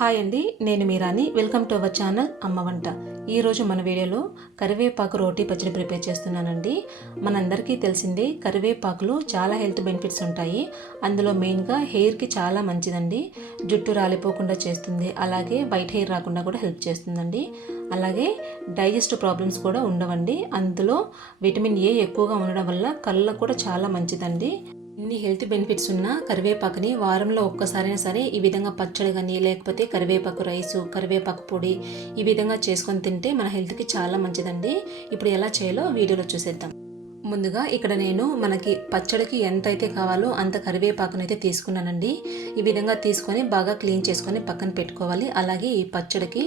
Hi అండి నేను మీరాని వెల్కమ్ టు అవర్ ఛానల్ అమ్మ వంట. ఈరోజు మన వీడియోలో కరివేపాకు రోటీ పచ్చడి ప్రిపేర్ చేస్తున్నానండి. మనందరికీ తెలిసిందే కరివేపాకులో చాలా హెల్త్ బెనిఫిట్స్ ఉంటాయి. అందులో మెయిన్గా హెయిర్కి చాలా మంచిదండి. జుట్టు రాలిపోకుండా చేస్తుంది. అలాగే వైట్ హెయిర్ రాకుండా కూడా హెల్ప్ చేస్తుందండి. అలాగే డైజెస్ట్ ప్రాబ్లమ్స్ కూడా ఉండవండి. అందులో విటమిన్ ఏ ఎక్కువగా ఉండడం వల్ల కళ్ళకు కూడా చాలా మంచిదండి. ఇన్ని హెల్త్ బెనిఫిట్స్ ఉన్న కరివేపాకుని వారంలో ఒక్కసారైనా సరే ఈ విధంగా పచ్చడి కానీ లేకపోతే కరివేపాకు రైసు కరివేపాకు పొడి ఈ విధంగా చేసుకొని తింటే మన హెల్త్కి చాలా మంచిదండి. ఇప్పుడు ఎలా చేయాలో వీడియోలో చూసేద్దాం. ముందుగా ఇక్కడ నేను మనకి పచ్చడికి ఎంత అయితే కావాలో అంత కరివేపాకును అయితే తీసుకున్నానండి. ఈ విధంగా తీసుకొని బాగా క్లీన్ చేసుకొని పక్కన పెట్టుకోవాలి. అలాగే ఈ పచ్చడికి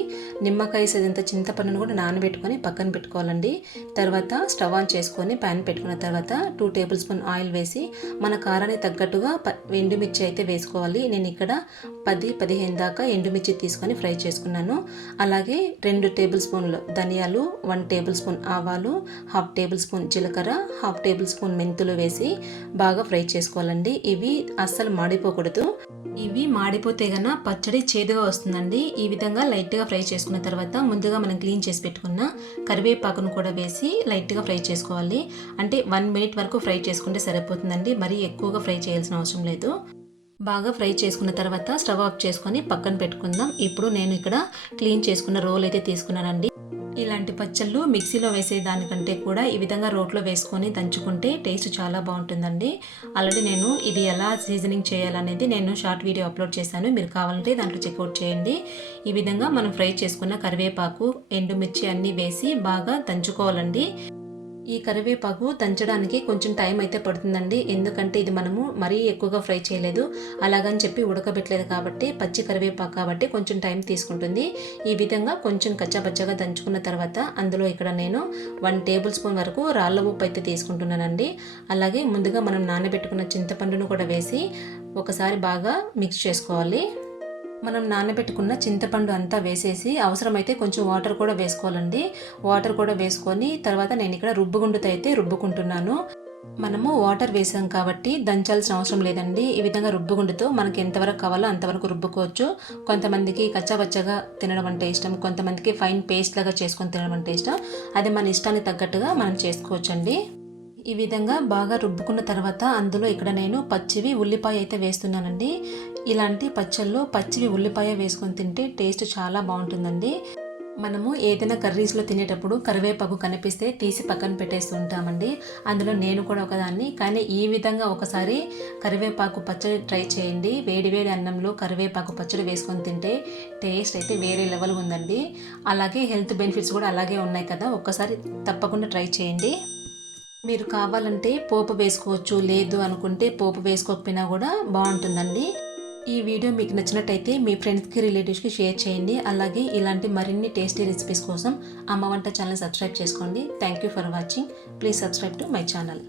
నిమ్మకాయ సదంత చింతపండును కూడా నానబెట్టుకొని పక్కన పెట్టుకోవాలండి. తర్వాత స్టవ్ ఆన్ చేసుకొని ప్యాన్ పెట్టుకున్న తర్వాత టూ టేబుల్ స్పూన్ ఆయిల్ వేసి మన కారానికి తగ్గట్టుగా ఎండుమిర్చి అయితే వేసుకోవాలి. నేను ఇక్కడ పది పదిహేను దాకా ఎండుమిర్చి తీసుకొని ఫ్రై చేసుకున్నాను. అలాగే రెండు టేబుల్ స్పూన్లు ధనియాలు వన్ టేబుల్ స్పూన్ ఆవాలు హాఫ్ టేబుల్ స్పూన్ జీలకర్ర హాఫ్ టేబుల్ స్పూన్ మెంతులు వేసి బాగా ఫ్రై చేసుకోవాలండి. ఇవి అస్సలు మాడిపోకూడదు. ఇవి మాడిపోతే గన పచ్చడి చేదుగా వస్తుందండి. ఈ విధంగా లైట్గా ఫ్రై చేసుకున్న తర్వాత ముందుగా మనం క్లీన్ చేసి పెట్టుకున్న కరివేపాకును కూడా వేసి లైట్గా ఫ్రై చేసుకోవాలి. అంటే వన్ మినిట్ వరకు ఫ్రై చేసుకుంటే సరిపోతుందండి. మరీ ఎక్కువగా ఫ్రై చేయాల్సిన అవసరం లేదు. బాగా ఫ్రై చేసుకున్న తర్వాత స్టవ్ ఆఫ్ చేసుకొని పక్కన పెట్టుకుందాం. ఇప్పుడు నేను ఇక్కడ క్లీన్ చేసుకున్న రోల్ అయితే తీసుకున్నానండి. ఇలాంటి పచ్చళ్ళు మిక్సీలో వేసే దానికంటే కూడా ఈ విధంగా రోట్లో వేసుకొని దంచుకుంటే టేస్ట్ చాలా బాగుంటుందండి. ఆల్రెడీ నేను ఇది ఎలా సీజనింగ్ చేయాలనేది నేను షార్ట్ వీడియో అప్లోడ్ చేశాను. మీరు కావాలంటే దాంట్లో చెక్అవుట్ చేయండి. ఈ విధంగా మనం ఫ్రై చేసుకున్న కరివేపాకు ఎండుమిర్చి అన్నీ వేసి బాగా దంచుకోవాలండి. ఈ కరివేపాకు దంచడానికి కొంచెం టైం అయితే పడుతుందండి. ఎందుకంటే ఇది మనము మరీ ఎక్కువగా ఫ్రై చేయలేదు. అలాగని చెప్పి ఉడకబెట్టలేదు కాబట్టి పచ్చి కరివేపాకు కాబట్టి కొంచెం టైం తీసుకుంటుంది. ఈ విధంగా కొంచెం కచ్చాపచ్చగా దంచుకున్న తర్వాత అందులో ఇక్కడ నేను వన్ టేబుల్ స్పూన్ వరకు రాళ్ళ ఉప్పు అయితే తీసుకుంటున్నానండి. అలాగే ముందుగా మనం నానబెట్టుకున్న చింతపండును కూడా వేసి ఒకసారి బాగా మిక్స్ చేసుకోవాలి. మనం నానబెట్టుకున్న చింతపండు అంతా వేసేసి అవసరమైతే కొంచెం వాటర్ కూడా వేసుకోవాలండి. వాటర్ కూడా వేసుకొని తర్వాత నేను ఇక్కడ రుబ్బుగుండుతో అయితే రుబ్బుకుంటున్నాను. మనము వాటర్ వేసాం కాబట్టి దంచాల్సిన అవసరం లేదండి. ఈ విధంగా రుబ్బుగుండుతో మనకి ఎంతవరకు కావాలో అంతవరకు రుబ్బుకోవచ్చు. కొంతమందికి కచ్చాబచ్చగా తినడం అంటే ఇష్టం కొంతమందికి ఫైన్ పేస్ట్ లాగా చేసుకొని తినడం అంటే ఇష్టం. అది మన ఇష్టానికి తగ్గట్టుగా మనం చేసుకోవచ్చండి. ఈ విధంగా బాగా రుబ్బుకున్న తర్వాత అందులో ఇక్కడ నేను పచ్చివి ఉల్లిపాయ అయితే వేస్తున్నానండి. ఇలాంటి పచ్చళ్ళు పచ్చివి ఉల్లిపాయ వేసుకొని తింటే టేస్ట్ చాలా బాగుంటుందండి. మనము ఏదైనా కర్రీస్లో తినేటప్పుడు కరివేపాకు కనిపిస్తే తీసి పక్కన పెట్టేస్తూ ఉంటామండి. అందులో నేను కూడా ఒకదాన్ని. కానీ ఈ విధంగా ఒకసారి కరివేపాకు పచ్చడి ట్రై చేయండి. వేడి వేడి అన్నంలో కరివేపాకు పచ్చడి వేసుకొని తింటే టేస్ట్ అయితే వేరే లెవెల్ ఉందండి. అలాగే హెల్త్ బెనిఫిట్స్ కూడా అలాగే ఉన్నాయి కదా. ఒక్కసారి తప్పకుండా ట్రై చేయండి. మీరు కావాలంటే పోపు వేసుకోవచ్చు లేదు అనుకుంటే పోపు వేసుకోకపోయినా కూడా బాగుంటుందండి. ఈ వీడియో మీకు నచ్చినట్టయితే మీ ఫ్రెండ్స్కి రిలేటివ్స్కి షేర్ చేయండి. అలాగే ఇలాంటి మరిన్ని టేస్టీ రెసిపీస్ కోసం అమ్మ వంట ఛానల్ సబ్స్క్రైబ్ చేసుకోండి. Thank you for watching please subscribe to my channel